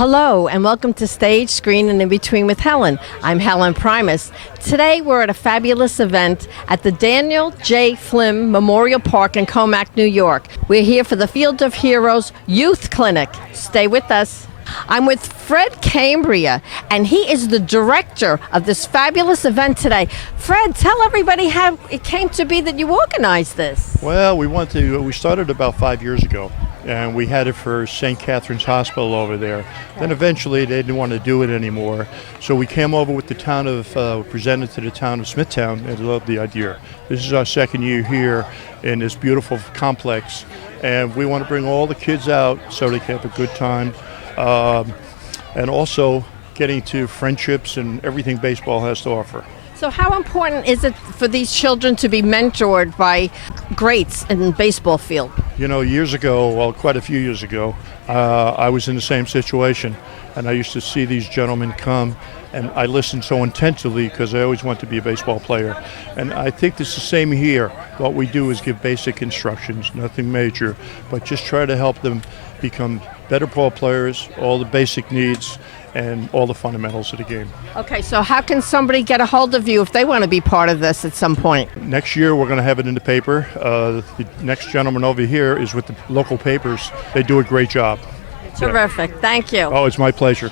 Hello and welcome to Stage, Screen, and In Between with Helen. I'm Helen Proimos. Today we're at a fabulous event at the Daniel J. Flynn Memorial Park in Commack, New York. We're here for the Field of Heroes Youth Clinic. Stay with us. I'm with Fred Cambria, and he is the director of this fabulous event today. Fred, tell everybody how it came to be that you organized this. Well, we started about 5 years ago, and we had it for St. Catherine's Hospital over there. Then eventually they didn't want to do it anymore, so we came over with the town of, presented to the town of Smithtown, and loved the idea. This is our second year here in this beautiful complex, and we want to bring all the kids out so they can have a good time. And also getting to friendships and everything baseball has to offer. So how important is it for these children to be mentored by greats in the baseball field? You know, years ago, well, quite a few years ago, I was in the same situation, and I used to see these gentlemen come, and I listened so intensely because I always wanted to be a baseball player. And I think it's the same here. What we do is give basic instructions, nothing major, but just try to help them become better ball players, all the basic needs, and all the fundamentals of the game. Okay, so how can somebody get a hold of you if they want to be part of this at some point? Next year we're going to have it in the paper. The next gentleman over here is with the local papers. They do a great job. Terrific, thank you. Oh, it's my pleasure.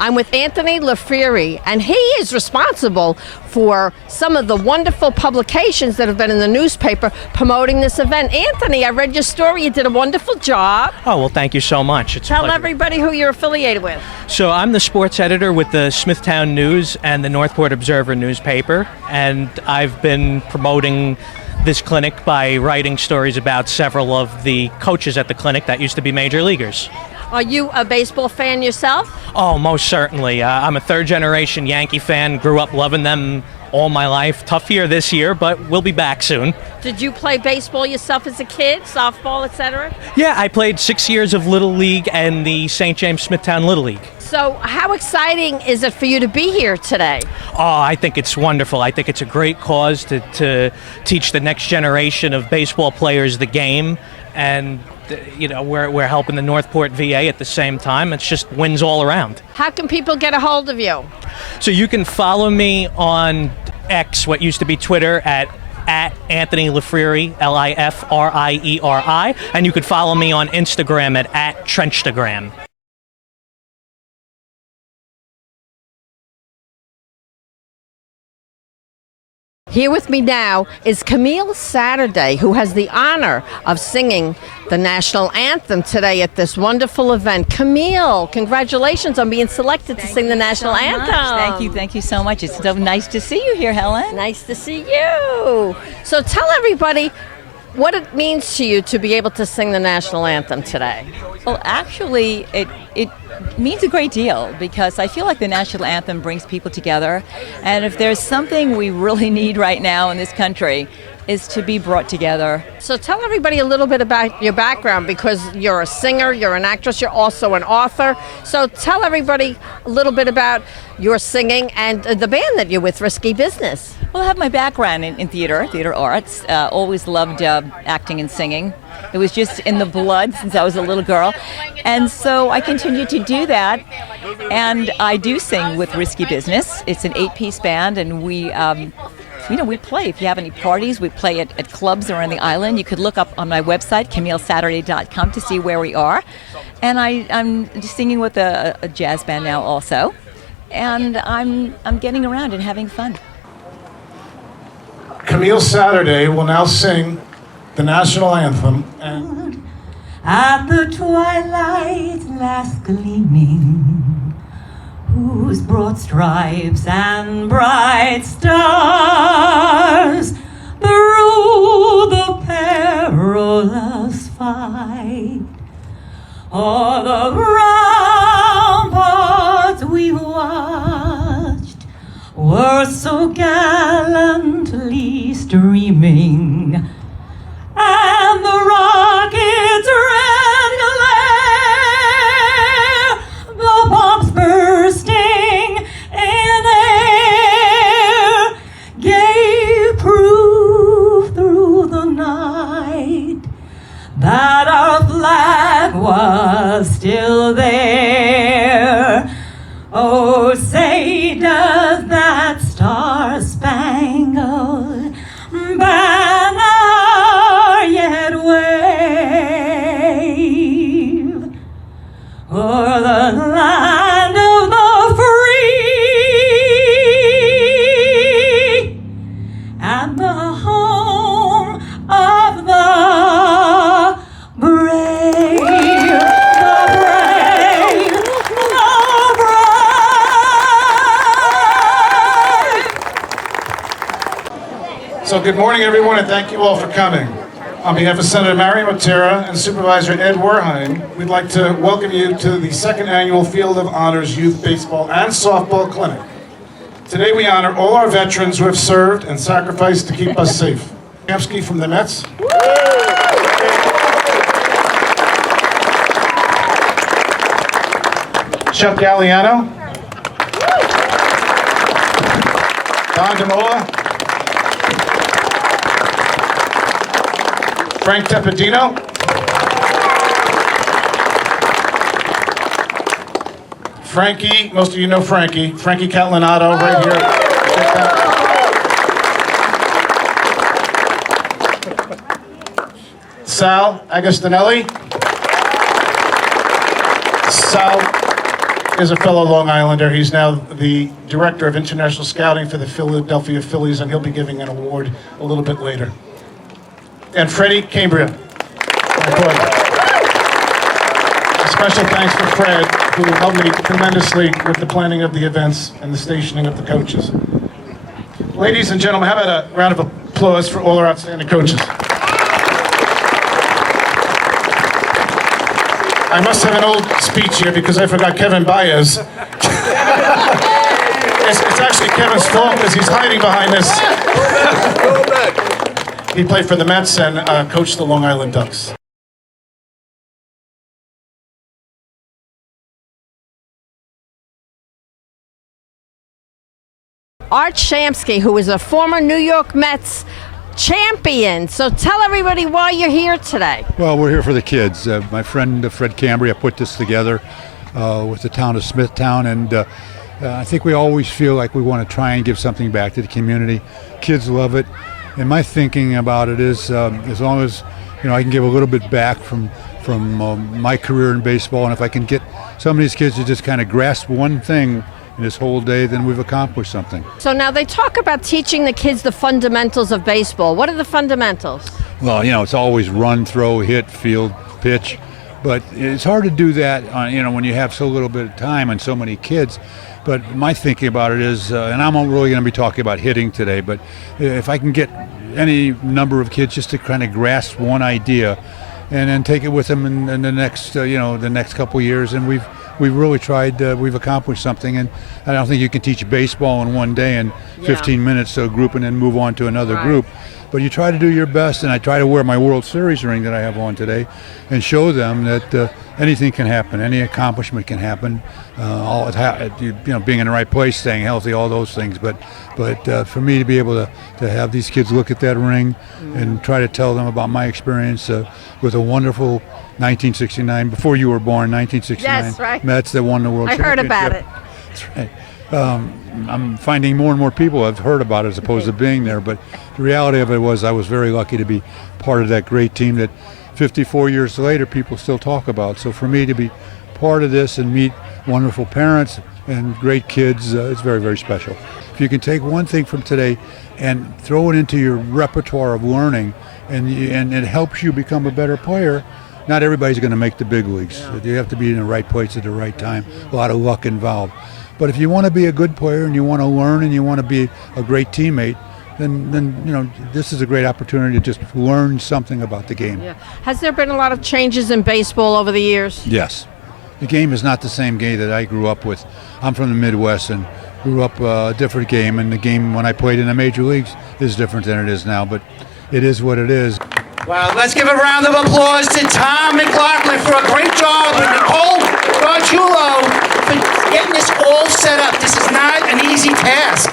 I'm with Anthony LaFriere, and he is responsible for some of the wonderful publications that have been in the newspaper promoting this event. Anthony, I read your story. You did a wonderful job. Oh, well, thank you so much. It's a Tell pleasure. everybody who you're affiliated with. So I'm the sports editor with the Smithtown News and the Northport Observer newspaper, and I've been promoting this clinic by writing stories about several of the coaches at the clinic that used to be major leaguers. Are you a baseball fan yourself? Oh, most certainly. I'm a third-generation Yankee fan, grew up loving them all my life. Tough year this year, but we'll be back soon. Did you play baseball yourself as a kid, softball, etc.? Yeah, I played 6 years of Little League and the St. James Smithtown Little League. So how exciting is it for you to be here today? Oh, I think it's wonderful. I think it's a great cause to teach the next generation of baseball players the game, and you know, we're helping the Northport VA at the same time. It's just wins all around. How can people get a hold of you? So you can follow me on X, what used to be Twitter, at Anthony LaFriere, LIFRIERI, and you could follow me on Instagram at Trenchtagram. Here with me now is Camille Saturday, who has the honor of singing the National Anthem today at this wonderful event. Camille, congratulations on being selected to sing the National Anthem. Thank you so much. It's so nice to see you here, Helen. Nice to see you. So tell everybody what it means to you to be able to sing the National Anthem today. Well, actually, it means a great deal because I feel like the National Anthem brings people together, and if there's something we really need right now in this country, is to be brought together. So tell everybody a little bit about your background, because you're a singer, you're an actress, you're also an author. So tell everybody a little bit about your singing and the band that you're with, Risky Business. Well, I have my background in theater arts. Always loved acting and singing. It was just in the blood since I was a little girl. And so I continue to do that. And I do sing with Risky Business. It's an 8-piece band, and we play. If you have any parties, we play at clubs around the island. You could look up on my website, CamilleSaturday.com, to see where we are. And I'm just singing with a jazz band now also. And I'm getting around and having fun. Camille Saturday will now sing the National Anthem. And at the twilight's last gleaming, whose broad stripes and bright stars through the perilous fight, all the ramparts we watched were so gallantly streaming, and the rockets' red glare, the bombs bursting in air, gave proof through the night Oh, say does that star-spangled banner yet wave o'er the land of the free and the home of the brave, So good morning, everyone, and thank you all for coming. On behalf of Senator Mattera and Supervisor Ed Werheim, we'd like to welcome you to the second annual Field of Honors Youth Baseball and Softball Clinic. Today we honor all our veterans who have served and sacrificed to keep us safe. Shamsky from the Mets. Chuck Galiano. Don DeMola. Frank Tepedino. Frankie, most of you know Frankie. Frankie Catalanato right here. Sal Agostinelli. Sal is a fellow Long Islander. He's now the Director of International Scouting for the Philadelphia Phillies, and he'll be giving an award a little bit later. And Fred Cambria. A special thanks for Fred, who helped me tremendously with the planning of the events and the stationing of the coaches. Ladies and gentlemen, how about a round of applause for all our outstanding coaches? I must have an old speech here because I forgot Kevin Baez. It's actually Kevin's fault because he's hiding behind this. He played for the Mets and coached the Long Island Ducks. Art Shamsky, who is a former New York Mets champion. So tell everybody why you're here today. Well, we're here for the kids. My friend Fred Cambria put this together with the town of Smithtown, and I think we always feel like we want to try and give something back to the community. Kids love it. And my thinking about it is, as long as I can give a little bit back from my career in baseball, and if I can get some of these kids to just kind of grasp one thing in this whole day, then we've accomplished something. So now they talk about teaching the kids the fundamentals of baseball. What are the fundamentals? Well, it's always run, throw, hit, field, pitch, but it's hard to do that when you have so little bit of time and so many kids. But my thinking about it is, and I'm really going to be talking about hitting today, but if I can get any number of kids just to kind of grasp one idea and then take it with them in the next, the next couple of years, and we've really tried, we've accomplished something. And I don't think you can teach baseball in one day in 15 minutes to a group and then move on to another group. But you try to do your best, and I try to wear my World Series ring that I have on today and show them that anything can happen, any accomplishment can happen, being in the right place, staying healthy, all those things. But for me to be able to have these kids look at that ring and try to tell them about my experience with a wonderful 1969, before you were born, 1969 yes, right. Mets that won the World Championship. I heard about it. That's right. I'm finding more and more people have heard about it as opposed to being there, but the reality of it was I was very lucky to be part of that great team that 54 years later people still talk about. So for me to be part of this and meet wonderful parents and great kids, it's very, very special. If you can take one thing from today and throw it into your repertoire of learning and it helps you become a better player, not everybody's going to make the big leagues. You have to be in the right place at the right time, a lot of luck involved. But if you want to be a good player and you want to learn and you want to be a great teammate, then this is a great opportunity to just learn something about the game. Yeah. Has there been a lot of changes in baseball over the years? Yes. The game is not the same game that I grew up with. I'm from the Midwest and grew up a different game, and the game when I played in the major leagues is different than it is now, but it is what it is. Well, let's give a round of applause to Tom McLaughlin for a great job and Nicole Gargiulo for getting this all set up. This is not an easy task.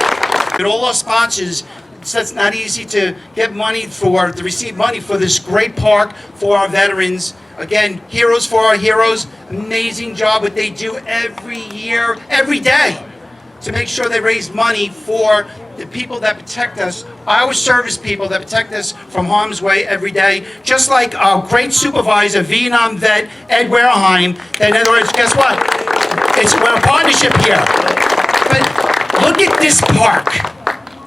And all our sponsors, it's not easy to get money to receive money for this great park for our veterans. Again, Heroes for Our Heroes, amazing job what they do every year, every day, to make sure they raise money for the people that protect us, our service people that protect us from harm's way every day, just like our great supervisor, Vietnam vet, Ed Werheim. In other words, guess what? We're a partnership here. But look at this park.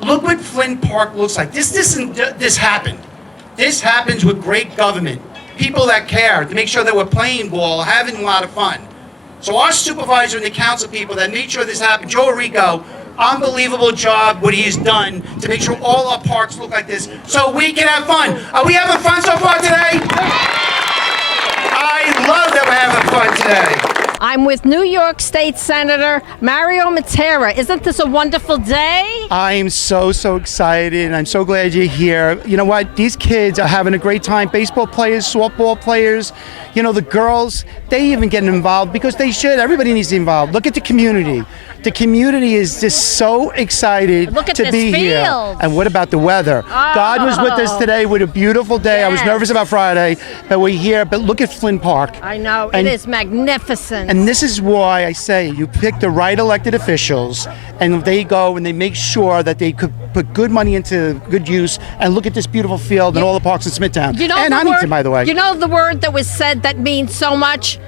Look what Flynn Park looks like. This happened. This happens with great government. People that care to make sure that we're playing ball, having a lot of fun. So our supervisor and the council people that made sure this happened, Joe Rico, unbelievable job what he's done to make sure all our parks look like this so we can have fun. Are we having fun so far today? I love that we're having fun today. I'm with New York State Senator Mario Mattera. Isn't this a wonderful day? I'm so excited, and I'm so glad you're here. You know what? These kids are having a great time. Baseball players, softball players, you know, the girls, they even getting involved because they should. Everybody needs to be involved. Look at the community. The community is just so excited to be here. And what about the weather? God was with us today with a beautiful day. I was nervous about Friday, but we're here. But look at Flynn Park. I know, it is magnificent. And this is why I say you pick the right elected officials, and they go and they make sure that they could put good money into good use. And look at this beautiful field and all the parks in Smithtown. You know, and Huntington, by the way. You know the word that was said that means so much?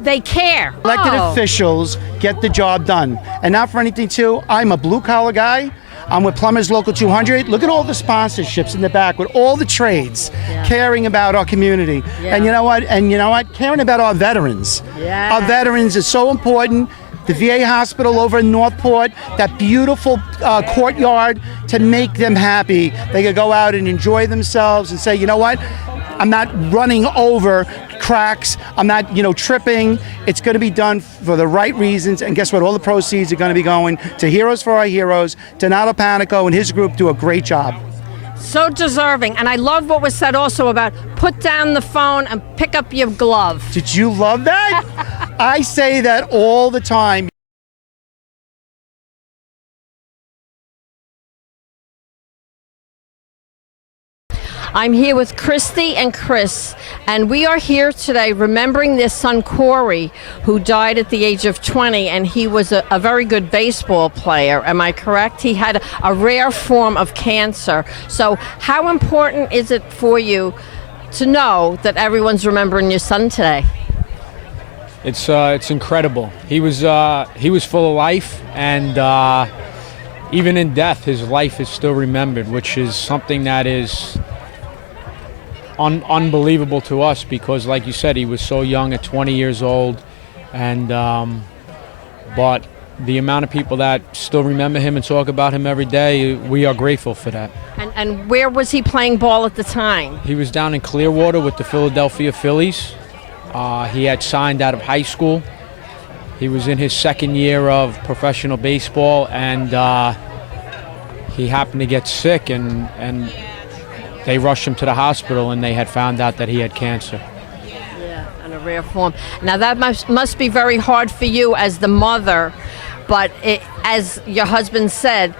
They care. Elected officials get the job done. And not for anything, too, I'm a blue-collar guy. I'm with Plumbers Local 200. Look at all the sponsorships in the back with all the trades caring about our community. And you know what? Caring about our veterans. Our veterans is so important. The VA hospital over in Northport, that beautiful courtyard to make them happy. They could go out and enjoy themselves and say, you know what? I'm not running over cracks. I'm not, tripping. It's going to be done for the right reasons. And guess what? All the proceeds are going to be going to Heroes for Our Heroes. Donato Panico and his group do a great job. So deserving. And I love what was said also about put down the phone and pick up your glove. Did you love that? I say that all the time. I'm here with Christy and Chris, and we are here today remembering their son Corey, who died at the age of 20, and he was a very good baseball player. Am I correct? He had a rare form of cancer. So how important is it for you to know that everyone's remembering your son today? It's incredible. He was full of life, and even in death, his life is still remembered, which is something that is unbelievable to us because, like you said, he was so young at 20 years old, and but the amount of people that still remember him and talk about him every day, we are grateful for that. And where was he playing ball at the time? He was down in Clearwater with the Philadelphia Phillies. He had signed out of high school. He was in his second year of professional baseball, and he happened to get sick, and they rushed him to the hospital, and they had found out that he had cancer. Yeah, in a rare form. Now that must be very hard for you as the mother, but as your husband said,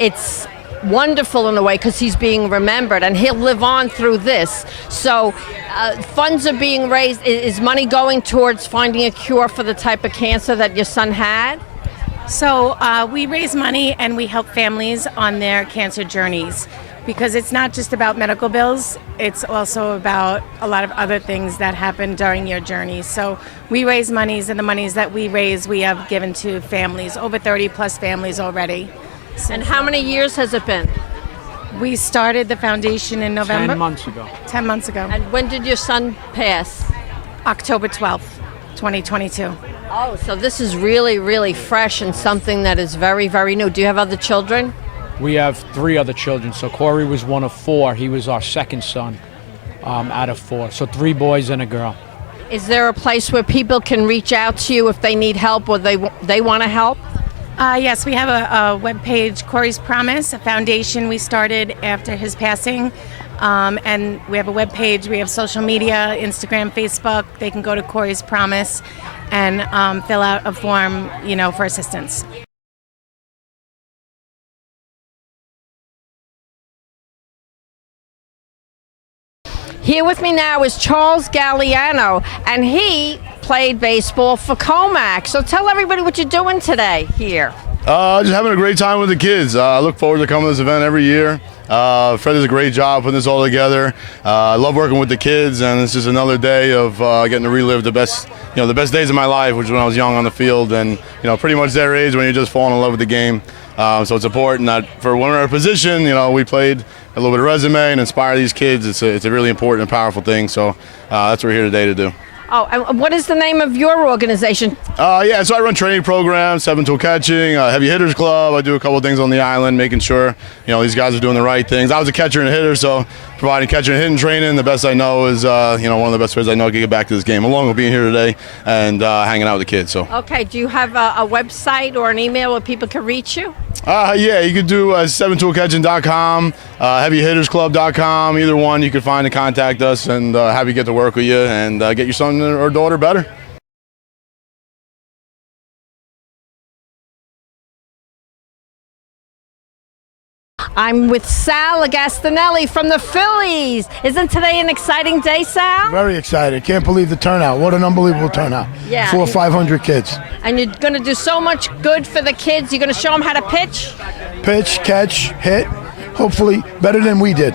it's wonderful in a way because he's being remembered and he'll live on through this. So funds are being raised. Is money going towards finding a cure for the type of cancer that your son had? So we raise money and we help families on their cancer journeys, because it's not just about medical bills, it's also about a lot of other things that happen during your journey. So we raise monies, and the monies that we raise, we have given to families, over 30 plus families already. And how many years has it been? We started the foundation in November. 10 months ago. 10 months ago. And when did your son pass? October 12th, 2022. Oh, so this is really, really fresh and something that is very, very new. Do you have other children? We have 3 other children. So Corey was one of 4. He was our second son out of 4. So 3 boys and a girl. Is there a place where people can reach out to you if they need help or they want to help? Yes, we have a webpage, Corey's Promise, a foundation we started after his passing. And we have a webpage, we have social media, Instagram, Facebook. They can go to Corey's Promise and fill out a form, for assistance. Here with me now is Charles Galiano, and he played baseball for Commack. So tell everybody what you're doing today here. Just having a great time with the kids. I look forward to coming to this event every year. Fred does a great job putting this all together. I love working with the kids, and it's just another day of getting to relive the best days of my life, which was when I was young on the field, and pretty much their age when you're just falling in love with the game. So it's important that for when we're in a position, we played a little bit of resume and inspire these kids. It's a really important and powerful thing. So that's what we're here today to do. Oh, and what is the name of your organization? So I run training programs, 7-tool catching, Heavy Hitters Club. I do a couple of things on the island, making sure these guys are doing the right things. I was a catcher and a hitter, so providing catcher and hitting training, the best I know is one of the best ways I know to get back to this game, along with being here today and hanging out with the kids. So. Okay, do you have a website or an email where people can reach you? You could do 7toolcatching.com, heavyhittersclub.com. Either one, you can find and contact us, and happy to get to work with you and get your son or daughter better. I'm with Sal Agostinelli from the Phillies. Isn't today an exciting day, Sal? Very excited. Can't believe the turnout. What an unbelievable turnout. Yeah. 400 or 500 kids. And you're going to do so much good for the kids. You're going to show them how to pitch? Pitch, catch, hit. Hopefully better than we did.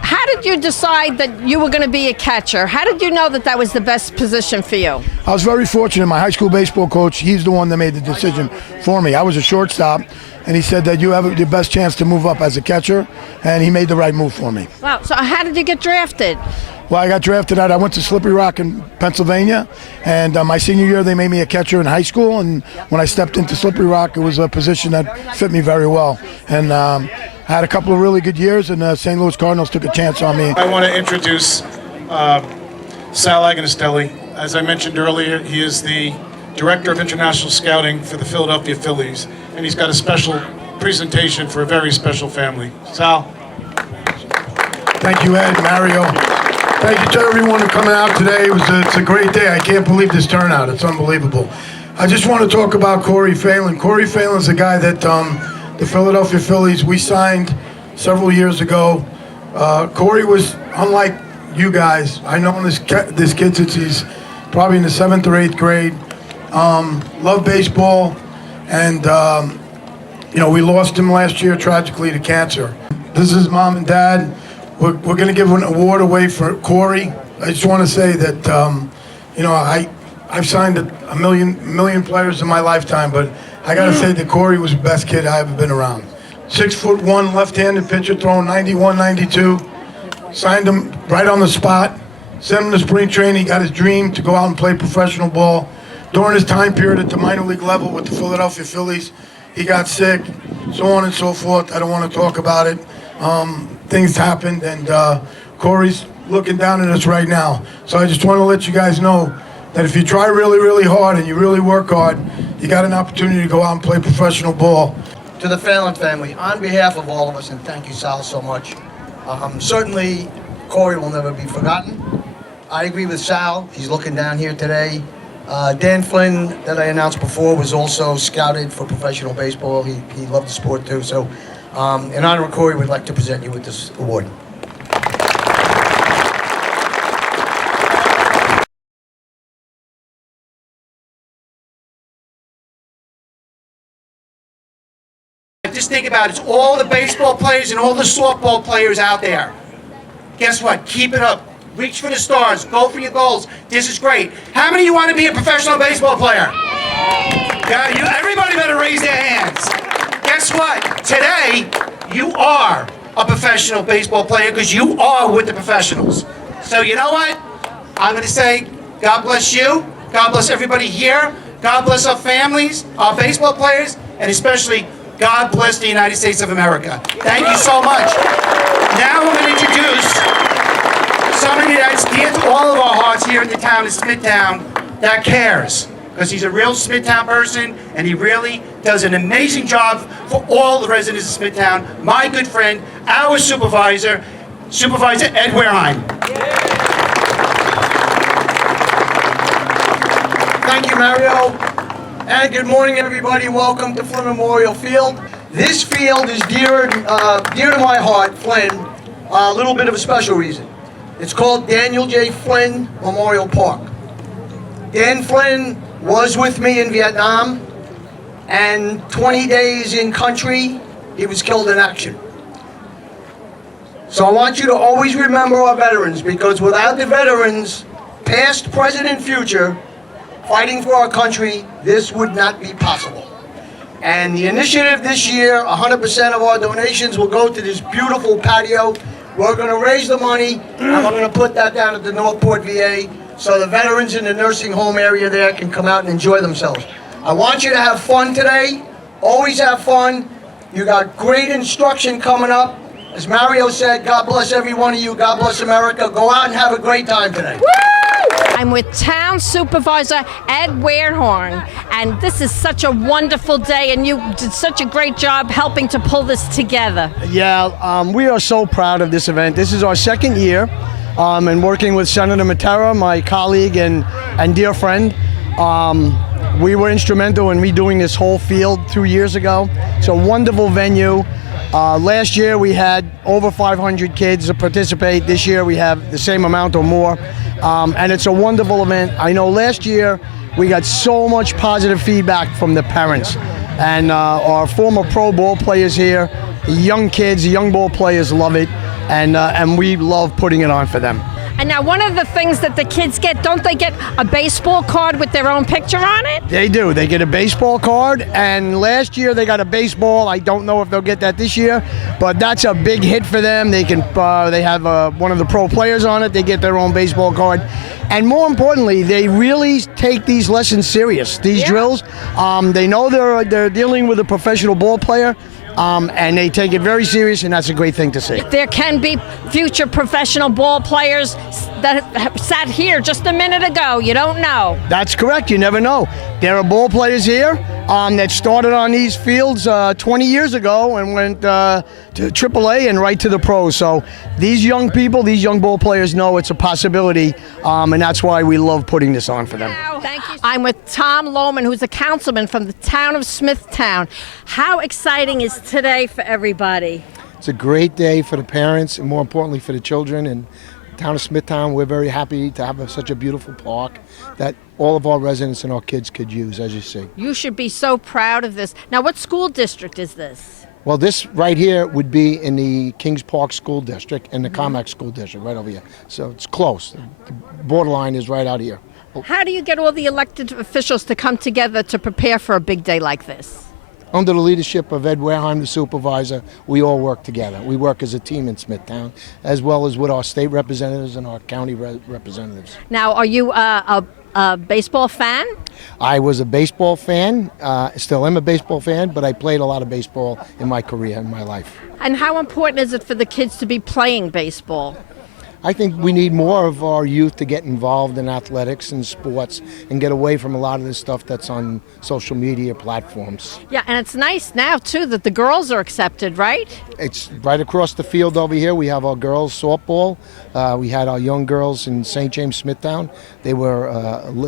How did you decide that you were going to be a catcher? How did you know that that was the best position for you? I was very fortunate. My high school baseball coach, he's the one that made the decision for me. I was a shortstop, and he said that you have the best chance to move up as a catcher, and he made the right move for me. Wow. So how did you get drafted? Well, I got drafted out. I went to Slippery Rock in Pennsylvania, and my senior year they made me a catcher in high school, and when I stepped into Slippery Rock, it was a position that fit me very well. And I had a couple of really good years, and St. Louis Cardinals took a chance on me. I want to introduce Sal Agostinelli. As I mentioned earlier, he is the Director of International Scouting for the Philadelphia Phillies, and he's got a special presentation for a very special family. Sal. Thank you, Ed, Mario. Thank you to everyone for coming out today. It's a great day. I can't believe this turnout. It's unbelievable. I just want to talk about Corey Phelan. Corey Phelan's a guy that the Philadelphia Phillies, we signed several years ago. Corey was unlike you guys. I've known this kid since he's probably in the 7th or 8th grade. Loved baseball, and we lost him last year tragically to cancer. This is Mom and Dad. We're going to give an award away for Corey. I just want to say that I've signed a million players in my lifetime, but I got to say that Corey was the best kid I ever been around. 6'1", left-handed pitcher, throwing 91, 92. Signed him right on the spot. Sent him to spring training. Got his dream to go out and play professional ball. During his time period at the minor league level with the Philadelphia Phillies, he got sick, so on and so forth. I don't want to talk about it. Things happened, and Corey's looking down at us right now. So I just want to let you guys know that if you try really, really hard and you really work hard, you got an opportunity to go out and play professional ball. To the Phelan family, on behalf of all of us, and thank you, Sal, so much. Certainly, Corey will never be forgotten. I agree with Sal. He's looking down here today. Dan Flynn, that I announced before, was also scouted for professional baseball. He loved the sport too. So, in honor of Corey, we'd like to present you with this award. Just think about it. It's all the baseball players and all the softball players out there. Guess what? Keep it up. Reach for the stars. Go for your goals. This is great. How many of you want to be a professional baseball player? Yeah, everybody better raise their hands. Guess what? Today, you are a professional baseball player because you are with the professionals. So you know what? I'm going to say, God bless you. God bless everybody here. God bless our families, our baseball players, and especially God bless the United States of America. Thank you so much. Now I'm going to introduce somebody that's dear to all of our hearts here in the town of Smithtown that cares. Because he's a real Smithtown person, and he really does an amazing job for all the residents of Smithtown. My good friend, our Supervisor Ed Werheim. Thank you, Mario. And good morning, everybody. Welcome to Flynn Memorial Field. This field is dear to my heart, Flynn. A little bit of a special reason. It's called Daniel J. Flynn Memorial Park. Dan Flynn was with me in Vietnam, and 20 days in country, he was killed in action. So I want you to always remember our veterans, because without the veterans, past, present, and future, fighting for our country, this would not be possible. And the initiative this year, 100% of our donations will go to this beautiful patio. We're going to raise the money, and we're going to put that down at the Northport VA so the veterans in the nursing home area there can come out and enjoy themselves. I want you to have fun today. Always have fun. You got great instruction coming up. As Mario said, God bless every one of you. God bless America. Go out and have a great time today. I'm with Town Supervisor Ed Werheim, and this is such a wonderful day, and you did such a great job helping to pull this together. Yeah, we are so proud of this event. This is our second year, and working with Senator Mattera, my colleague and dear friend. We were instrumental in redoing this whole field 2 years ago. It's a wonderful venue. Last year we had over 500 kids participate. This year we have the same amount or more. And it's a wonderful event. I know last year we got so much positive feedback from the parents. And our former pro ball players here, the young kids, the young ball players love it. And we love putting it on for them. And now one of the things that the kids get, don't they get a baseball card with their own picture on it? They do. They get a baseball card, and last year they got a baseball. I don't know if they'll get that this year, but that's a big hit for them. They can. They have one of the pro players on it. They get their own baseball card. And more importantly, they really take these lessons serious, these drills. They know they're dealing with a professional ball player. And they take it very serious, and that's a great thing to see. There can be future professional ball players that sat here just a minute ago. You don't know. That's correct. You never know. There are ball players here that started on these fields 20 years ago and went to AAA and right to the pros. So these young people, these young ball players know it's a possibility, and that's why we love putting this on for them. Thank you. I'm with Tom Lohman, who's a councilman from the town of Smithtown. How exciting is today for everybody? It's a great day for the parents and more importantly for the children. And the town of Smithtown, we're very happy to have such a beautiful park that all of our residents and our kids could use, as you see. You should be so proud of this. Now, what school district is this? Well, this right here would be in the Kings Park School District and the Commack School District right over here. So it's close. The borderline is right out here. How do you get all the elected officials to come together to prepare for a big day like this? Under the leadership of Ed Werheim, the supervisor, we all work together. We work as a team in Smithtown, as well as with our state representatives and our county representatives. Now, are you a baseball fan? I was a baseball fan, still am a baseball fan, but I played a lot of baseball in my career, in my life. And how important is it for the kids to be playing baseball? I think we need more of our youth to get involved in athletics and sports and get away from a lot of the stuff that's on social media platforms. Yeah, and it's nice now, too, that the girls are accepted, right? It's right across the field over here. We have our girls softball. We had our young girls in St. James, Smithtown. They were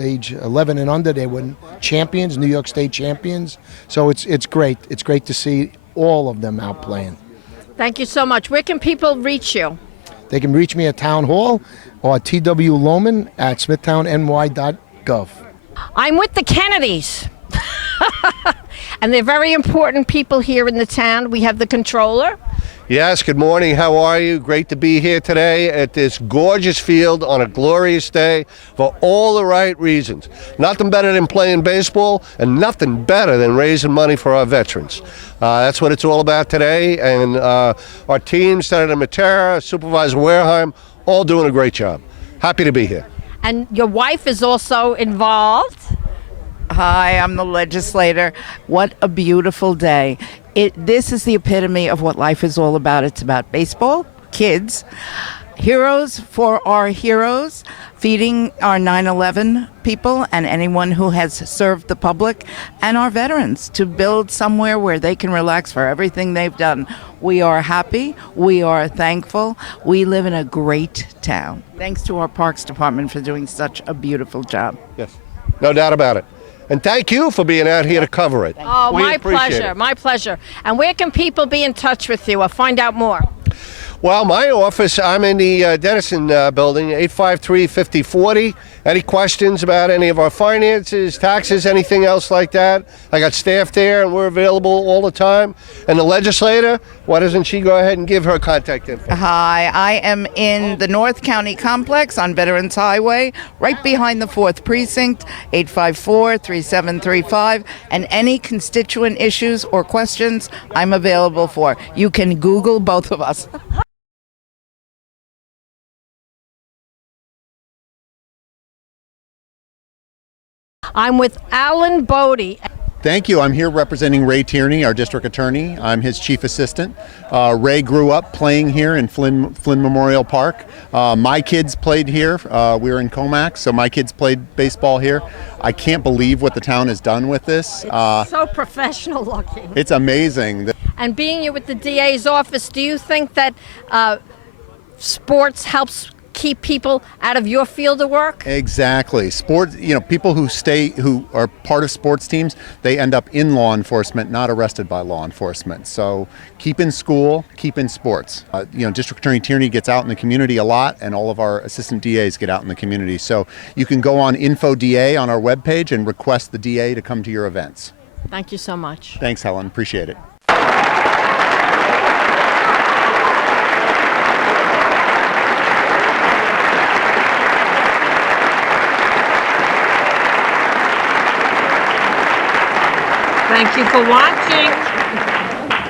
age 11 and under. They were champions, New York State champions. So it's great. It's great to see all of them out playing. Thank you so much. Where can people reach you? They can reach me at Town Hall or T.W. Lohman at smithtownny.gov. I'm with the Kennedys. And they're very important people here in the town. We have the Comptroller. Yes, good morning. How are you? Great to be here today at this gorgeous field on a glorious day for all the right reasons. Nothing better than playing baseball and nothing better than raising money for our veterans. That's what it's all about today. And our team, Senator Mattera, Supervisor Werheim, all doing a great job. Happy to be here. And your wife is also involved. Hi, I'm the legislator. What a beautiful day. This is the epitome of what life is all about. It's about baseball, kids, heroes for our heroes, feeding our 9/11 people and anyone who has served the public, and our veterans to build somewhere where they can relax for everything they've done. We are happy. We are thankful. We live in a great town. Thanks to our Parks Department for doing such a beautiful job. Yes, no doubt about it. And thank you for being out here to cover it. Oh, We my appreciate pleasure, it. my pleasure. And where can people be in touch with you or find out more? Well, my office, I'm in the Dennison building, 853-5040. Any questions about any of our finances, taxes, anything else like that? I got staff there, and we're available all the time. And the legislator, why doesn't she go ahead and give her contact info? Hi, I am in the North County Complex on Veterans Highway, right behind the 4th Precinct, 854-3735. And any constituent issues or questions, I'm available for. You can Google both of us. I'm with Allen Bode. Thank you. I'm here representing Ray Tierney, our district attorney. I'm his chief assistant. Ray grew up playing here in Flynn Memorial Park. My kids played here. We were in Commack, so my kids played baseball here. I can't believe what the town has done with this. It's so professional looking. It's amazing. And being here with the DA's office, do you think that sports helps keep people out of your field of work? Exactly. Sports, people who are part of sports teams, they end up in law enforcement, not arrested by law enforcement. So keep in school, keep in sports. District Attorney Tierney gets out in the community a lot, and all of our assistant DAs get out in the community. So you can go on InfoDA on our webpage and request the DA to come to your events. Thank you so much. Thanks, Helen. Appreciate it. Thank you for watching.